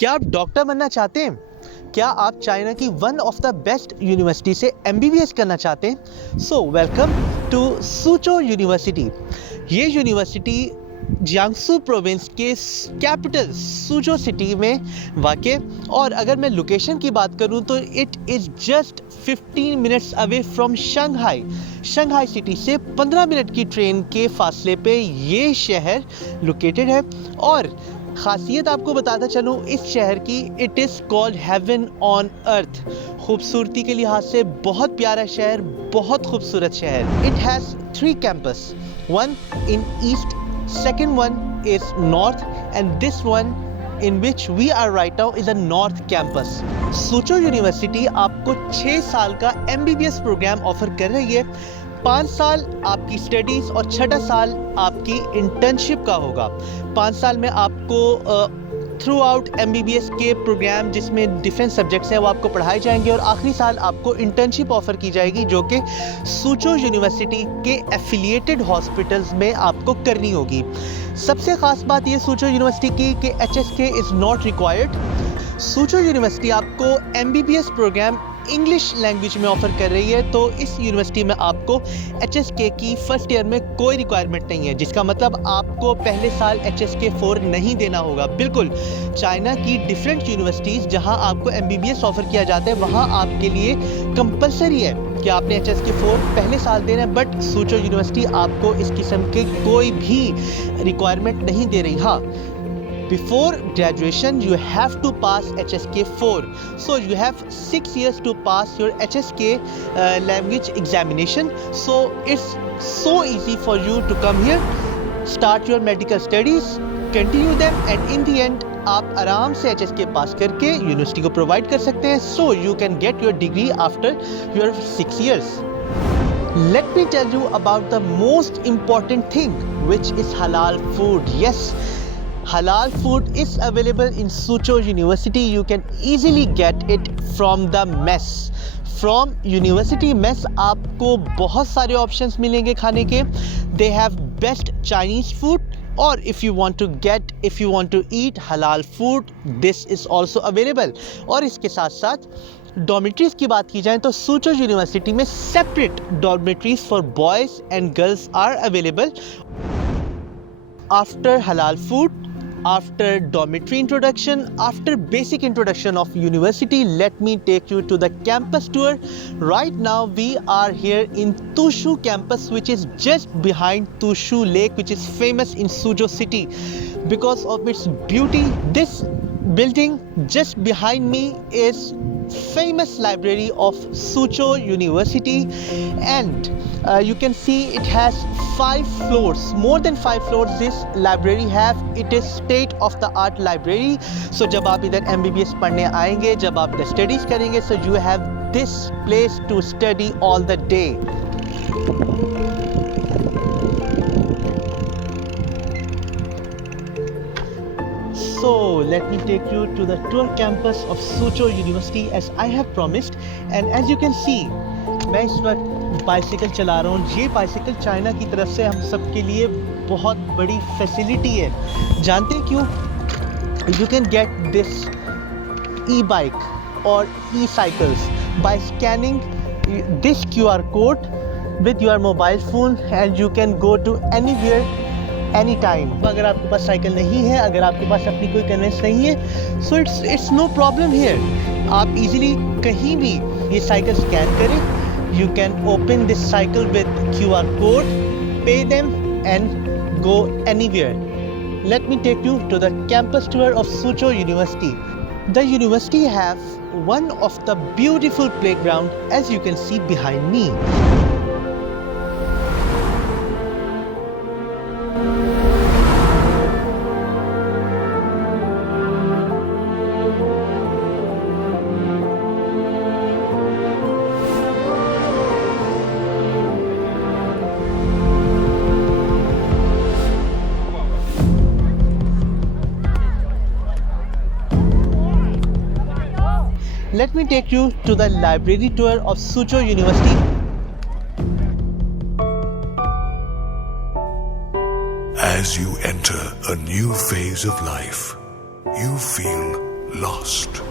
क्या आप डॉक्टर बनना चाहते हैं? क्या आप चाइना की one of the best university से एमबीबीएस करना चाहते हैं? So welcome to Soochow university. ये यूनिवर्सिटी जियांगसू प्रोविंस के कैपिटल सूचो सिटी में वाक़, और अगर मैं लोकेशन की बात करूं तो it is just 15 minutes away from Shanghai. Shanghai city से 15 मिनट की ट्रेन के फासले पे ये शहर लोकेटेड है। और ख़ासियत आपको बताता चलूँ इस शहर की, it is called heaven on earth. खूबसूरती के लिहाज से बहुत प्यारा शहर, बहुत खूबसूरत शहर। It has 3 campus, one in east, second one is north, and this one in which we are right now is a north campus. Soochow university आपको 6 साल का एमबीबीएस प्रोग्राम ऑफर कर रही है। 5 साल आपकी स्टडीज़ और 6ठा साल आपकी इंटर्नशिप का होगा। 5 साल में आपको थ्रू आउट एमबीबीएस के प्रोग्राम जिसमें डिफरेंट सब्जेक्ट्स हैं वो आपको पढ़ाए जाएंगे, और आखिरी साल आपको इंटर्नशिप ऑफर की जाएगी जो कि सूचो यूनिवर्सिटी के एफिलिएटेड हॉस्पिटल्स में आपको करनी होगी। सबसे ख़ास बात ये सूचो यूनिवर्सिटी की कि HSK is not required. Soochow university आपको एमबीबीएस प्रोग्राम इंग्लिश लैंग्वेज में ऑफ़र कर रही है, तो इस यूनिवर्सिटी में आपको HSK की फ़र्स्ट ईयर में कोई रिक्वायरमेंट नहीं है, जिसका मतलब आपको पहले साल HSK 4 नहीं देना होगा। बिल्कुल चाइना की डिफरेंट यूनिवर्सिटीज़ जहां आपको MBBS ऑफ़र किया जाता है वहां आपके लिए कंपलसरी है कि आपने HSK 4 पहले साल देना है, बट सूचो यूनिवर्सिटी आपको इस किस्म के कोई भी रिक्वायरमेंट नहीं दे रही। हाँ, before graduation you have to pass HSK 4, so you have 6 years to pass your HSK language examination. So it's so easy for you to come here, start your medical studies, continue them, and in the end आप आराम से HSK पास करके university को provide कर सकते हैं, so you can get your degree after your 6 years. Let me tell you about the most important thing, which is halal food. Yes, halal food is available in Suzhou University. You can easily get it from the mess. From University Mess आपको बहुत सारे options मिलेंगे खाने के. They have best Chinese food, or if you want to eat halal food, this is also available. और इसके साथ साथ डॉर्मेट्रीज की बात की जाए तो सूचो यूनिवर्सिटी में separate dormitories for boys and girls are available. After हलाल food, after dormitory introduction, after basic introduction of university, let me take you to the campus tour. Right now we are here in Tushu campus, which is just behind Tushu Lake, which is famous in Suzhou city because of its beauty. This building just behind me is famous library of Suzhou University, and you can see it has 5 floors, more than 5 floors this library have. It is state of the art library. So जब आप इधर MBBS पढ़ने आएंगे, जब आप इधर studies करेंगे, so you have this place to study all the day. So let me take you to the tour campus of Suzhou University as I have promised, and as you can see मैं इस वक्त bicycle चला रहा हूँ। ये bicycle China की तरफ से हम सब के लिए बहुत बड़ी फैसिलिटी है। जानते हैं क्यों? You can get this e-bike or e-cycles by scanning this QR code with your mobile phone, and you can go to anywhere any time. अगर आपके पास साइकिल नहीं है, अगर आपके पास अपनी कोई कन्वेंस नहीं है, so it's no problem here. आप इजीली कहीं भी ये साइकिल स्कैन करें, you can open this cycle with QR code, pay them and go anywhere. Let me take you to the campus tour of Soochow university. The university have one of the beautiful playground, as you can see behind me. Let me take you to the library tour of Suzhou University. As you enter a new phase of life, you feel lost.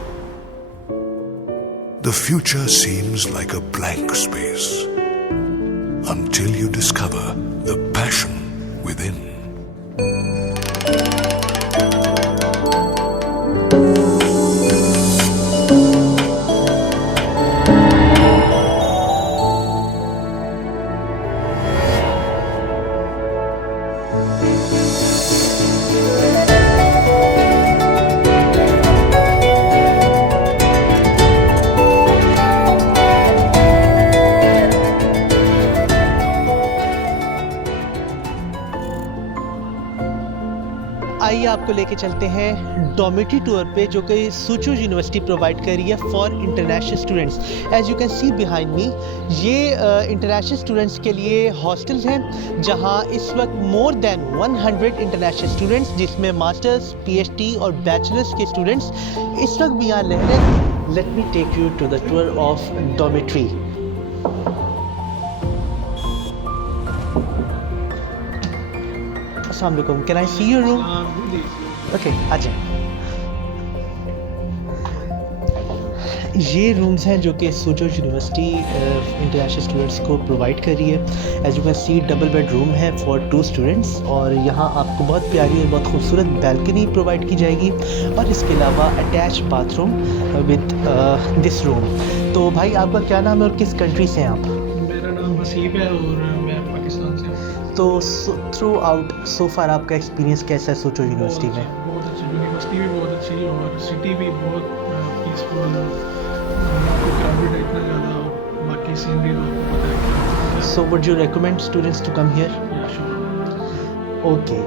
The future seems like a blank space until you discover the passion within. आइए आपको लेके चलते हैं dormitory tour पे जो कि Soochow university provide कर रही है for international students. As you can see behind me, ये इंटरनेशनल स्टूडेंट्स के लिए हॉस्टल्स हैं जहां इस वक्त मोर देन 100 इंटरनेशनल स्टूडेंट्स, जिसमें मास्टर्स, पीएचडी और बैचलर्स के स्टूडेंट्स इस वक्त भी यहाँ रह रहे हैं। Let me take you to the tour of dormitory. अस्सलाम वालेकुम, can I see your room? Okay, आ जाए। ये रूम्स हैं जो कि सूचो यूनिवर्सिटी इंटरनेशनल स्टूडेंट्स को प्रोवाइड कर रही है। As you can see, double bed room है फॉर 2 स्टूडेंट्स और यहाँ आपको बहुत प्यारी और बहुत खूबसूरत बैल्कनी प्रोवाइड की जाएगी और इसके अलावा attach bathroom with this room. तो भाई, आपका क्या नाम है और किस कंट्री से हैं आप? मेरा नाम हसीब है और मैं पाकिस्तान से हूँ। तो थ्रू आउट सो फार आपका एक्सपीरियंस कैसा है सोचो यूनिवर्सिटी में? बहुत अच्छी यूनिवर्सिटी भी बहुत अच्छी है और सिटी भी बहुत पीसफुल, क्राउडेड है इतना ज़्यादा और बाकी सीनरी तो आपको पता है। So would you recommend students to come here? Okay.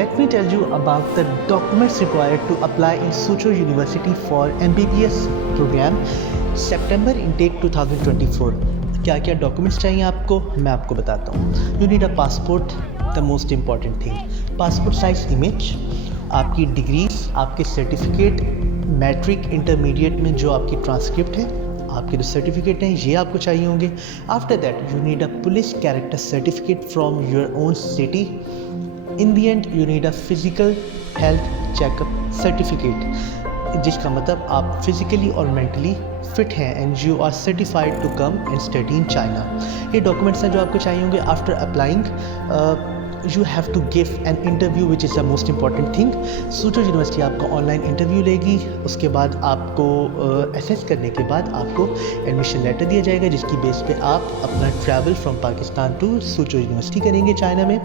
Let me tell you about the documents required to apply in Suzhou University for MBBS program September intake 2024. क्या क्या डॉक्यूमेंट्स चाहिए आपको, मैं आपको बताता हूँ। You need a passport, the most important thing. Passport size image, आपकी degrees, आपके सर्टिफिकेट, मैट्रिक, इंटरमीडिएट में जो आपकी ट्रांसक्रिप्ट है, आपके जो सर्टिफिकेट हैं ये आपको चाहिए होंगे। After that you need a police character certificate from your own city. In the end you need a physical health checkup certificate, जिसका मतलब आप फिजिकली और मेंटली फिट हैं and you are certified to come and study in China. ये documents हैं जो आपको चाहिए होंगे। After applying you have to give an interview which is the most important thing. Soochow university आपको ऑनलाइन इंटरव्यू लेगी, उसके बाद आपको असेस करने के बाद आपको एडमिशन लेटर दिया जाएगा, जिसकी बेस पे आप अपना travel from Pakistan to Soochow university करेंगे चाइना में,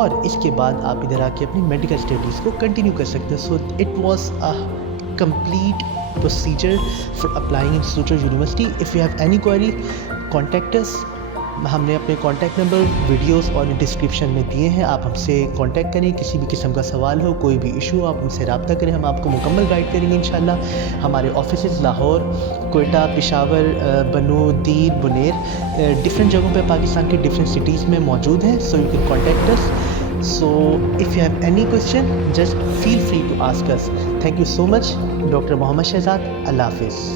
और इसके बाद आप इधर आके अपनी मेडिकल स्टडीज़ को कंटिन्यू कर सकते हैं। So it was a complete procedure for applying in Suzhou University. If you have any query, contact us. हमने अपने कॉन्टैक्ट नंबर वीडियोस और डिस्क्रिप्शन में दिए हैं, आप हमसे कांटेक्ट करें। किसी भी किस्म का सवाल हो, कोई भी इशू हो, आप हमसे रब्ता करें, हम आपको मुकम्मल गाइड करेंगे इंशाल्लाह। हमारे ऑफिसेज़ लाहौर, कोयटा, पेशावर, बनू, दीर, बुनेर, डिफरेंट जगहों पे पाकिस्तान के डिफरेंट सिटीज़ में मौजूद हैं। So you can contact us. So if you have any question, just feel free to ask us. Thank you so much, Dr. Mohammad Shehzad. Allah Hafiz.